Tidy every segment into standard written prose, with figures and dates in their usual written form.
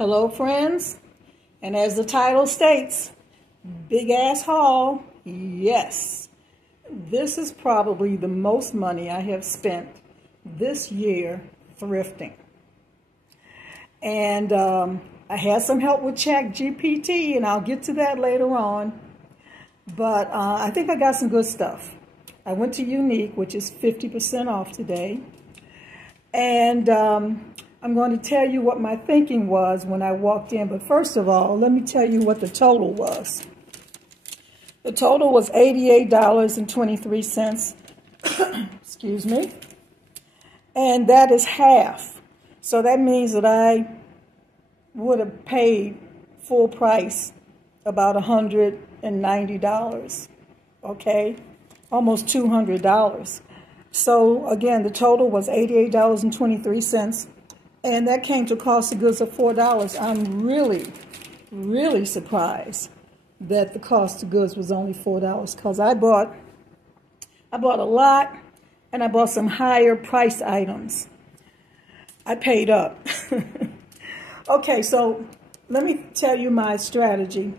Hello friends, and as the title states, big ass haul. Yes, this is probably the most money I have spent this year thrifting. And I had some help with ChatGPT, and I'll get to that later on. But I think I got some good stuff. I went to Unique, which is 50% off today. And I'm going to tell you what my thinking was when I walked in. But first of all, let me tell you what the total was. The total was $88.23. Excuse me. And that is half. So that means that I would have paid full price about $190. Okay? Almost $200. So again, the total was $88.23. And that came to cost of goods of $4. I'm really, really surprised that the cost of goods was only $4 because I bought a lot, and I bought some higher price items. I paid up. Okay, so let me tell you my strategy.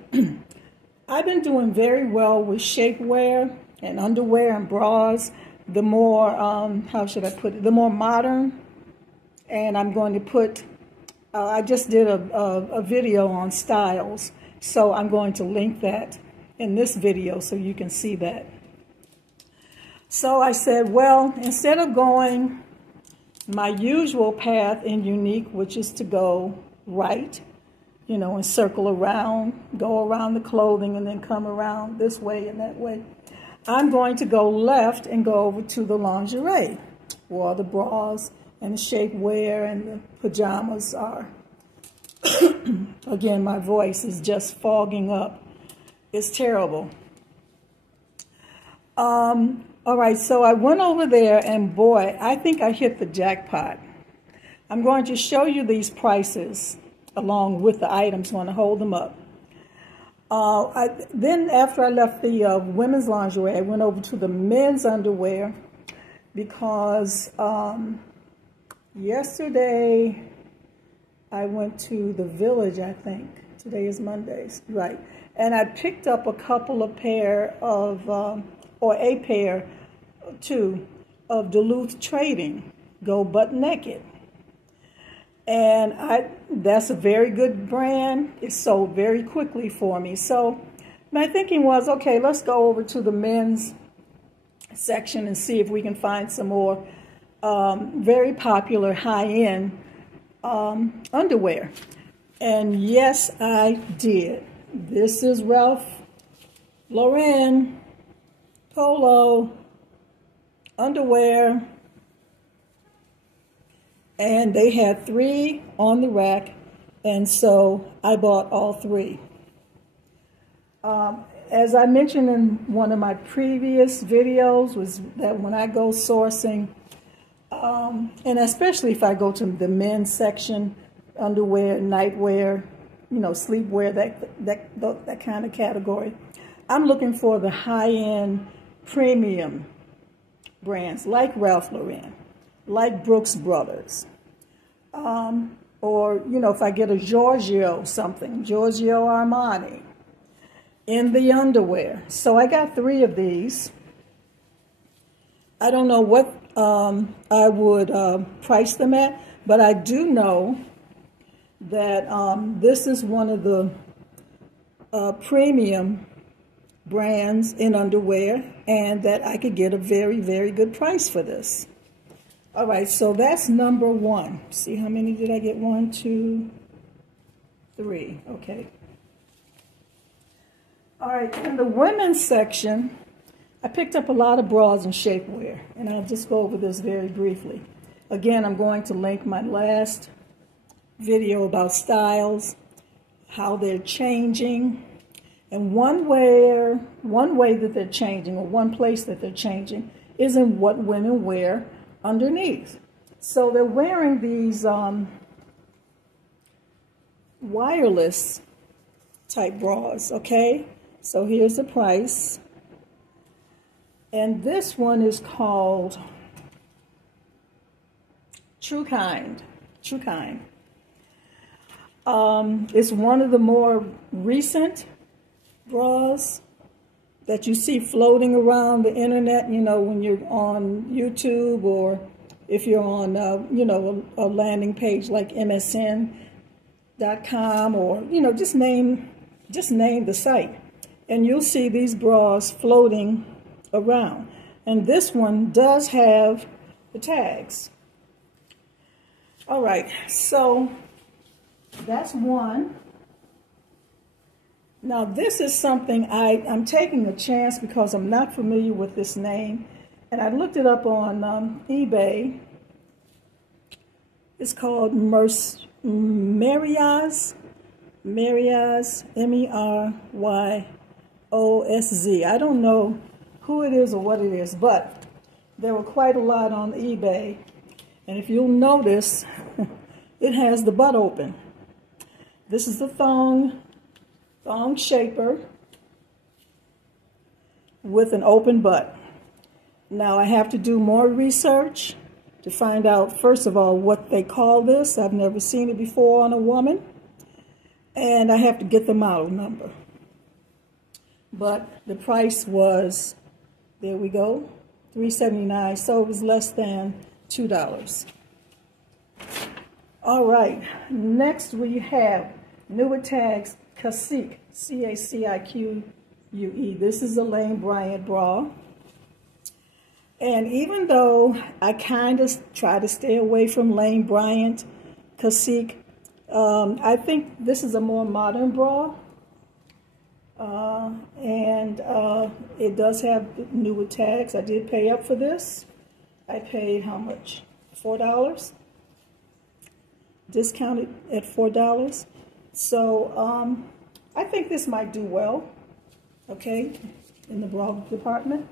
I've been doing very well with shapewear and underwear and bras. The more, how should I put it, the more modern. And I'm going to put, I just did a video on styles, so I'm going to link that in this video so you can see that. So I said, well, instead of going my usual path in Unique, which is to go right, you know, and circle around, go around the clothing and then come around this way and that way, I'm going to go left and go over to the lingerie, where all the bras and the shapewear and the pajamas are. Again, my voice is just fogging up. It's terrible. All right, so I went over there, and boy, I think I hit the jackpot. I'm going to show you these prices along with the items. I'm going to hold them up. Then after I left the women's lingerie, I went over to the men's underwear because yesterday I went to the Village, I think. Today is Mondays, right. And I picked up a couple of pair of, or a pair, two, of Duluth Trading, Go Butt Naked. And that's a very good brand. It sold very quickly for me. So my thinking was, okay, let's go over to the men's section and see if we can find some more very popular high-end underwear. And yes, I did. This is Ralph Lauren Polo underwear. And they had 3 on the rack, and so I bought all 3. As I mentioned in one of my previous videos, was that when I go sourcing, and especially if I go to the men's section, underwear, nightwear, you know, sleepwear, that kind of category, I'm looking for the high-end premium brands like Ralph Lauren, like Brooks Brothers, or, you know, if I get a Giorgio something, Giorgio Armani, in the underwear. So I got 3 of these. I don't know what I would price them at, but I do know that this is one of the premium brands in underwear, and that I could get a very, very good price for this. All right, so that's number 1. See, how many did I get? 1, 2, 3. Okay. All right, in the women's section, I picked up a lot of bras and shapewear, and I'll just go over this very briefly. Again, I'm going to link my last video about styles, how they're changing, and one way that they're changing, or one place that they're changing, is in what women wear underneath. So they're wearing these wireless type bras, okay? So here's the price. And this one is called True Kind. It's one of the more recent bras that you see floating around the internet, you know, when you're on YouTube or if you're on, you know, a landing page like MSN.com or, you know, just name the site. And you'll see these bras floating around. And this one does have the tags. All right, so that's one. Now this is something I'm taking a chance because I'm not familiar with this name. And I looked it up on eBay. It's called Meryaz, M-E-R-Y-O-S-Z. I don't know who it is or what it is, but there were quite a lot on eBay. And if you'll notice, it has the butt open. This is the thong shaper with an open butt. Now I have to do more research to find out, first of all, what they call this. I've never seen it before on a woman. And I have to get the model number. But the price was, there we go, $3.79, so it was less than $2. All right, next we have newer tags, Cacique, C-A-C-I-Q-U-E. This is a Lane Bryant bra. And even though I kind of try to stay away from Lane Bryant, Cacique, I think this is a more modern bra. It does have newer tags. I did pay up for this. I paid how much? $4? Discounted at $4. So I think this might do well, okay, in the bra department.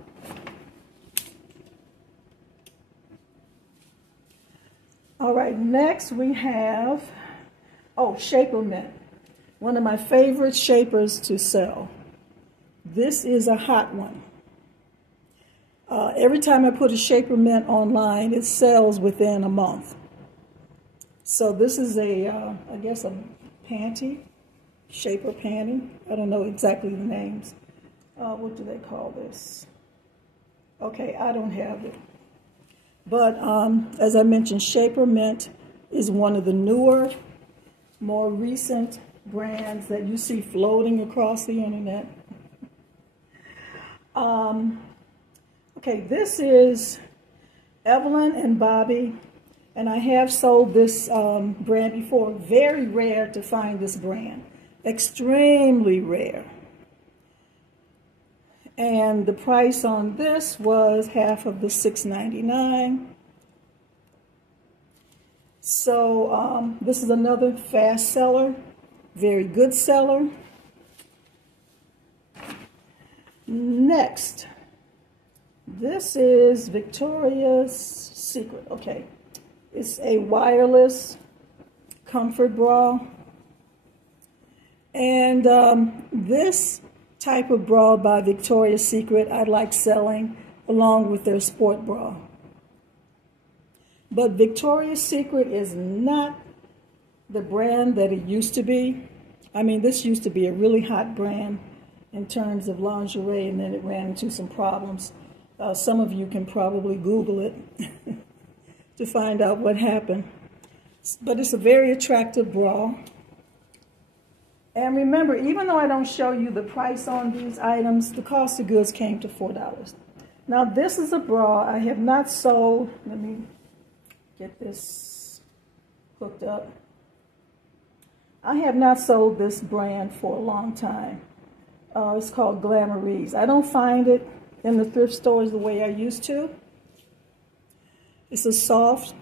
All right, next we have, Shaper Mint. One of my favorite shapers to sell. This is a hot one. Every time I put a Shaper Mint online, it sells within a month. So this is I guess a panty, shaper panty. I don't know exactly the names. What do they call this? Okay, I don't have it. But as I mentioned, Shaper Mint is one of the newer, more recent brands that you see floating across the internet. Okay, this is Evelyn and Bobby, and I have sold this brand before. Very rare to find this brand, extremely rare. And the price on this was half of the $6.99. So this is another fast seller, very good seller. Next, this is Victoria's Secret. Okay, it's a wireless comfort bra. And this type of bra by Victoria's Secret I like selling along with their sport bra. But Victoria's Secret is not the brand that it used to be. I mean, this used to be a really hot brand in terms of lingerie, and then it ran into some problems. Some of you can probably Google it to find out what happened. But it's a very attractive bra. And remember, even though I don't show you the price on these items, the cost of goods came to $4. Now, this is a bra I have not sold. Let me get this hooked up. I have not sold this brand for a long time. It's called Glamourese. I don't find it in the thrift stores the way I used to. It's a soft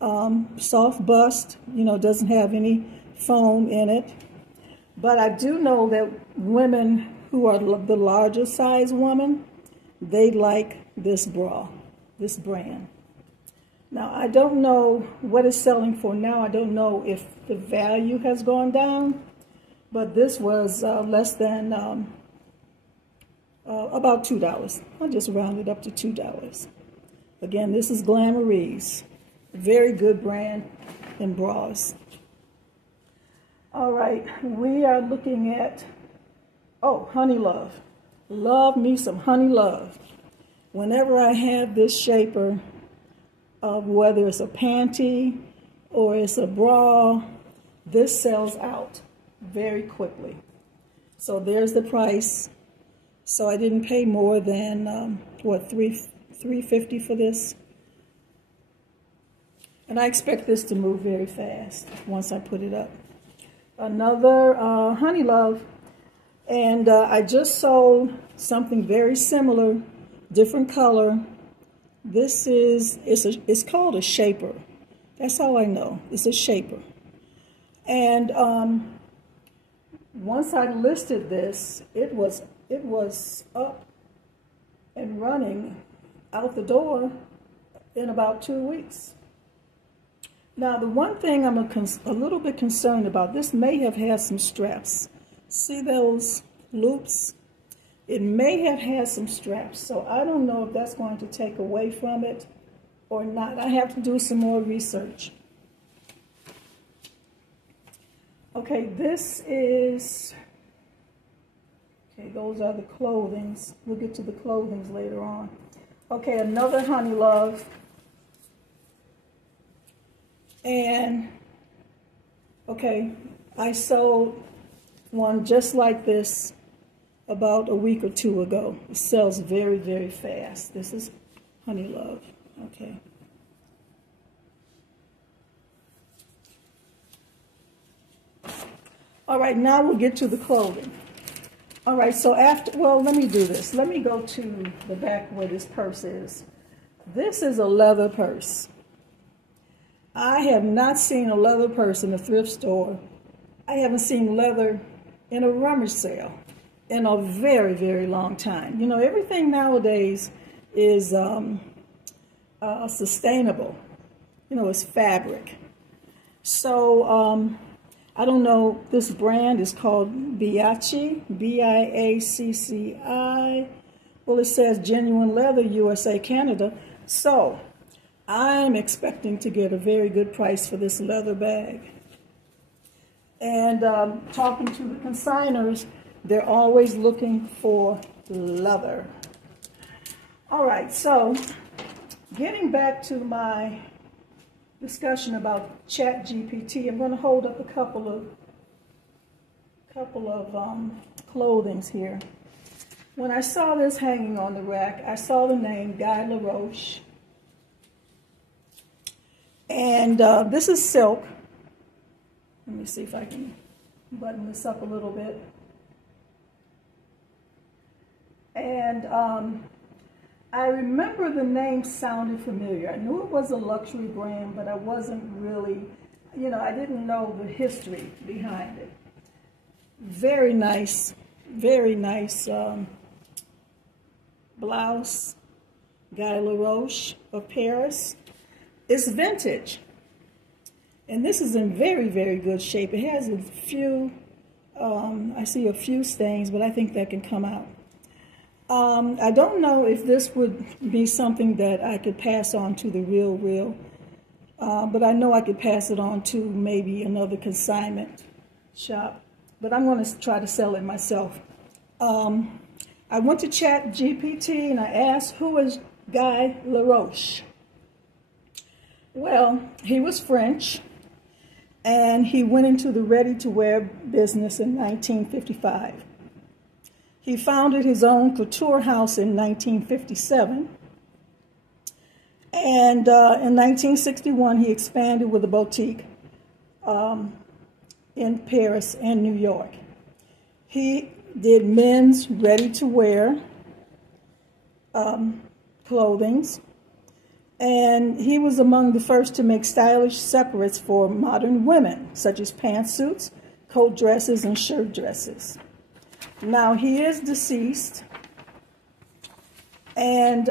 bust, you know, doesn't have any foam in it. But I do know that women who are the larger size women, they like this bra, this brand. Now, I don't know what it's selling for now. I don't know if the value has gone down, but this was less than about $2. I'll just round it up to $2. Again, this is Glamourese, a very good brand in bras. All right, we are looking at, oh, Honey Love. Love me some Honey Love. Whenever I have this shaper, of whether it's a panty or it's a bra, this sells out very quickly. So there's the price. So I didn't pay more than, $3.50 for this. And I expect this to move very fast once I put it up. Another Honey Love. And I just sold something very similar, different color. This is, it's called a shaper. That's all I know. It's a shaper. And once I listed this, it was up and running out the door in about 2 weeks. Now, the one thing I'm a little bit concerned about, this may have had some straps. See those loops? It may have had some straps, so I don't know if that's going to take away from it or not. I have to do some more research. Okay, this is, okay, those are the clothings. We'll get to the clothings later on. Okay, another Honey Love. And, okay, I sold one just like this about a week or two ago. It sells very, very fast. This is Honey Love. Okay. All right, now we'll get to the clothing. All right, so after, well, let me do this. Let me go to the back where this purse is. This is a leather purse. I have not seen a leather purse in a thrift store. I haven't seen leather in a rummage sale in a very, very long time. You know, everything nowadays is sustainable. You know, it's fabric. So I don't know, this brand is called Biacci, B-I-A-C-C-I. Well, it says Genuine Leather, USA, Canada. So I'm expecting to get a very good price for this leather bag. And talking to the consigners, they're always looking for leather. All right, so getting back to my discussion about ChatGPT, I'm going to hold up a couple of clothings here. When I saw this hanging on the rack, I saw the name Guy LaRoche. And this is silk. Let me see if I can button this up a little bit. And I remember the name sounded familiar. I knew it was a luxury brand, but I wasn't really, you know, I didn't know the history behind it. Very nice blouse. Guy LaRoche of Paris. It's vintage. And this is in very, very good shape. It has a few, I see a few stains, but I think that can come out. I don't know if this would be something that I could pass on to the Real, but I know I could pass it on to maybe another consignment shop. But I'm going to try to sell it myself. I went to ChatGPT and I asked, who is Guy LaRoche? Well, he was French, and he went into the ready-to-wear business in 1955. He founded his own couture house in 1957, and in 1961 he expanded with a boutique in Paris and New York. He did men's ready-to-wear clothing. And he was among the first to make stylish separates for modern women, such as pantsuits, coat dresses, and shirt dresses. Now, he is deceased, and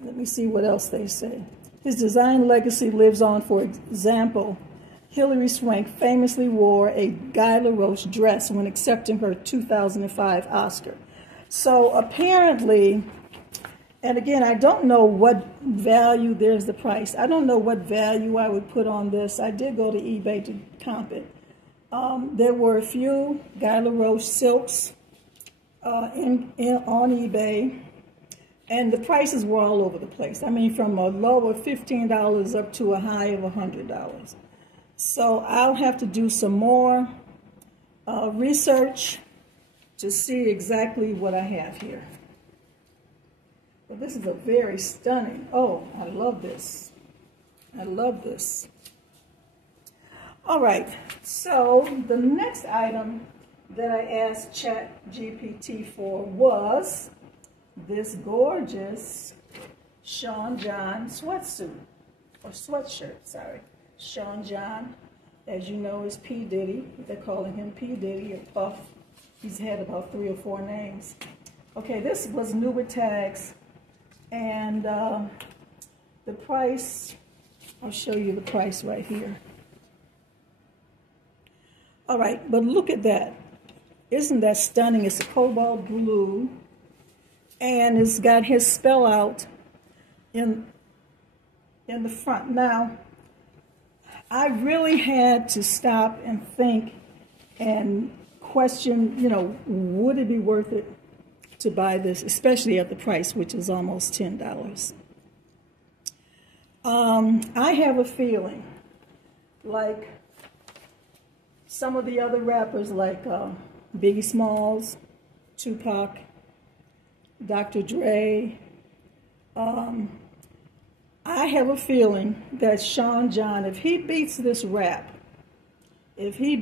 let me see what else they say. His design legacy lives on. For example, Hilary Swank famously wore a Guy LaRoche dress when accepting her 2005 Oscar. So apparently, and again, I don't know what value, there's the price. I don't know what value I would put on this. I did go to eBay comp it. There were a few Guy LaRoche silks on eBay, and the prices were all over the place. I mean, from a low of $15 up to a high of $100. So I'll have to do some more research to see exactly what I have here. But this is a very stunning, oh, I love this. I love this. All right, so the next item that I asked ChatGPT for was this gorgeous Sean John sweatshirt, sorry. Sean John, as you know, is P. Diddy. They're calling him P. Diddy or Puff. He's had about 3 or 4 names. Okay, this was new with tags, and the price, I'll show you the price right here. All right, but look at that. Isn't that stunning? It's a cobalt blue, and it's got his spell out in the front. Now, I really had to stop and think and question, you know, would it be worth it to buy this, especially at the price, which is almost $10. I have a feeling like some of the other rappers, like Biggie Smalls, Tupac, Dr. Dre, I have a feeling that Sean John, if he beats this rap, if he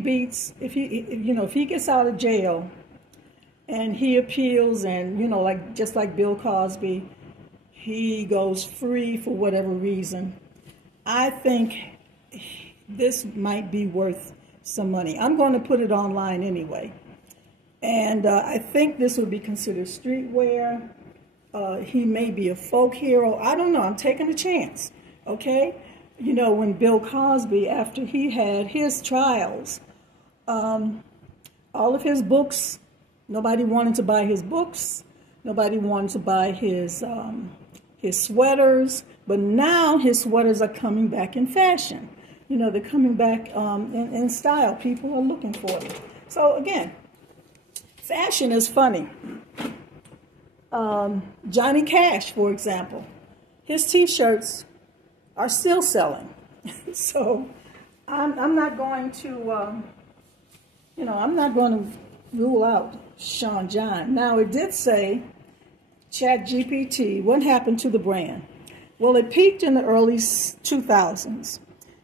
gets out of jail and he appeals, and, you know, like just like Bill Cosby, he goes free for whatever reason, I think this might be worth some money. I'm going to put it online anyway. And I think this would be considered streetwear. He may be a folk hero. I don't know. I'm taking a chance. Okay? You know, when Bill Cosby, after he had his trials, all of his books, nobody wanted to buy his books. Nobody wanted to buy his sweaters. But now his sweaters are coming back in fashion. You know, they're coming back in style. People are looking for them. So again, fashion is funny. Johnny Cash, for example, his T-shirts are still selling. So I'm not going to, I'm not going to rule out Sean John. Now, it did say, ChatGPT, what happened to the brand? Well, it peaked in the early 2000s.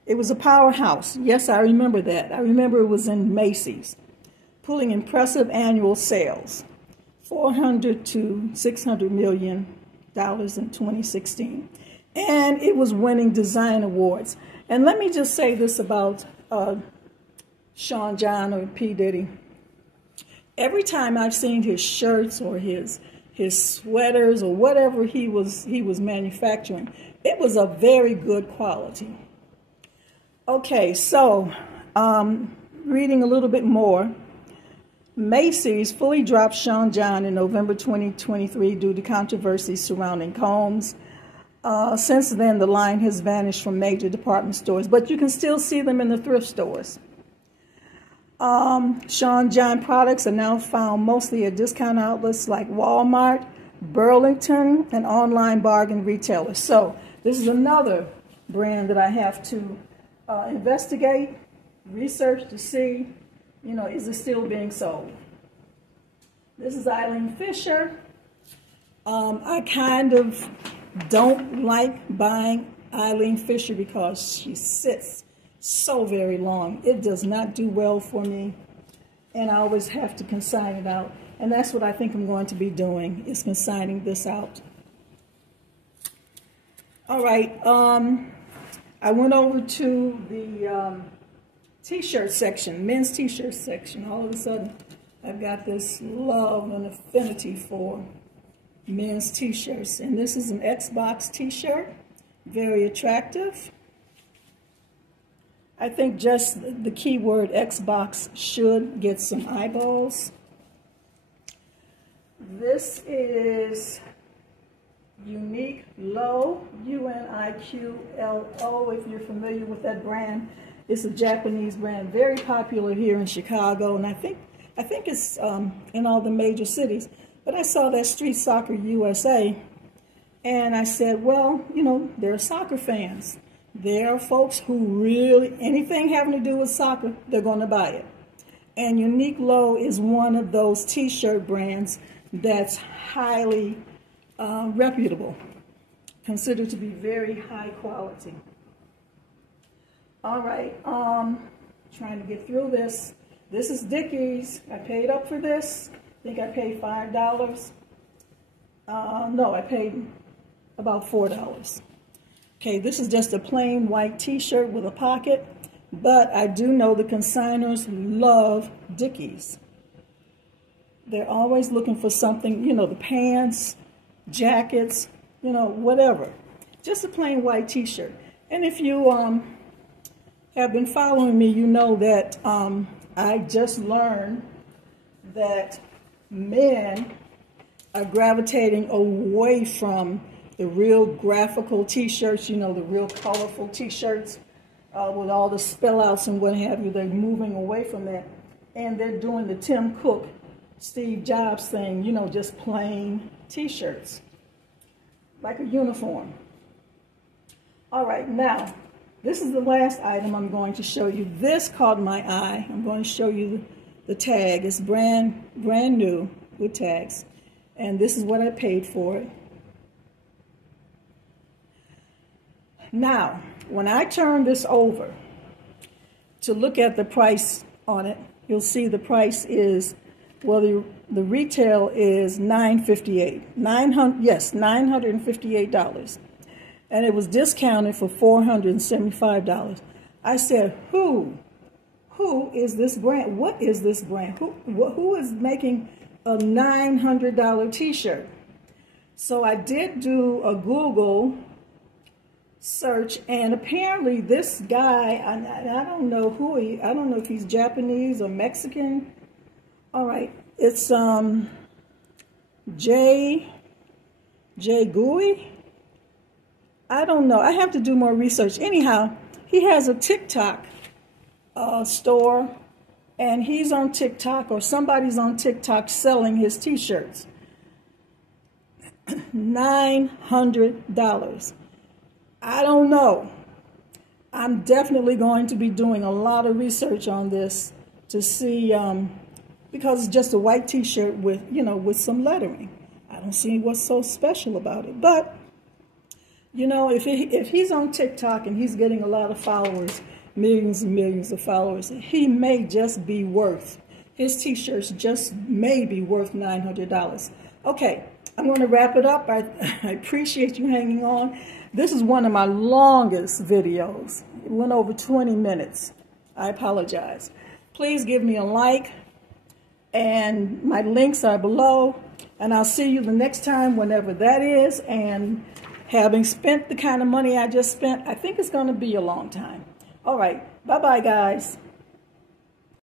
It was a powerhouse. Yes, I remember that. I remember it was in Macy's, pulling impressive annual sales, $400 to $600 million in 2016. And it was winning design awards. And let me just say this about Sean John or P. Diddy. Every time I've seen his shirts or his sweaters or whatever he was manufacturing, it was a very good quality. Okay, so reading a little bit more, Macy's fully dropped Sean John in November 2023 due to controversy surrounding Combs. Since then, the line has vanished from major department stores, but you can still see them in the thrift stores. Sean John products are now found mostly at discount outlets like Walmart, Burlington, and online bargain retailers. So this is another brand that I have to investigate, research to see, you know, is it still being sold? This is Eileen Fisher. I kind of don't like buying Eileen Fisher because she sits so very long. It does not do well for me, and I always have to consign it out. And that's what I think I'm going to be doing, is consigning this out. All right, I went over to the T-shirt section, men's T-shirt section. All of a sudden, I've got this love and affinity for men's T-shirts. And this is an Xbox T-shirt, very attractive. I think just the keyword Xbox should get some eyeballs. This is Unique Low, UNIQLO, if you're familiar with that brand. It's a Japanese brand, very popular here in Chicago, and I think it's in all the major cities. But I saw that Street Soccer USA, and I said, well, you know, there are soccer fans. There are folks who really, anything having to do with soccer, they're going to buy it. And Unique Low is one of those t-shirt brands that's highly reputable, considered to be very high quality. All right, trying to get through this. This is Dickies. I paid up for this. I think I paid $5. No, I paid about $4. Okay, this is just a plain white t-shirt with a pocket, but I do know the consigners love Dickies. They're always looking for something, you know, the pants, jackets, you know, whatever. Just a plain white t-shirt. And if you have been following me, you know that I just learned that men are gravitating away from the real graphical t-shirts, you know, the real colorful t-shirts with all the spellouts and what have you. They're moving away from that. And they're doing the Tim Cook, Steve Jobs thing, you know, just plain t-shirts, like a uniform. All right, now, this is the last item I'm going to show you. This caught my eye. I'm going to show you the tag. It's brand new with tags. And this is what I paid for it. Now, when I turn this over to look at the price on it, you'll see the price is, well, the retail is $958. $958. And it was discounted for $475. I said, who is this brand? What is this brand? Who is making a $900 t-shirt? So I did do a Google search, and apparently this guy, I don't know who I don't know if he's Japanese or Mexican. All right, it's Jay Gui. I don't know. I have to do more research. Anyhow, he has a TikTok store, and he's on TikTok, or somebody's on TikTok selling his t-shirts. $900. I don't know. I'm definitely going to be doing a lot of research on this to see, because it's just a white t-shirt with, you know, with some lettering. I don't see what's so special about it. But, you know, if he's on TikTok and he's getting a lot of followers, millions and millions of followers, he may just be worth, his t-shirts just may be worth $900. Okay, I'm going to wrap it up. I appreciate you hanging on. This is one of my longest videos. It went over 20 minutes. I apologize. Please give me a like, and my links are below, and I'll see you the next time, whenever that is. And having spent the kind of money I just spent, I think it's going to be a long time. All right, bye-bye, guys.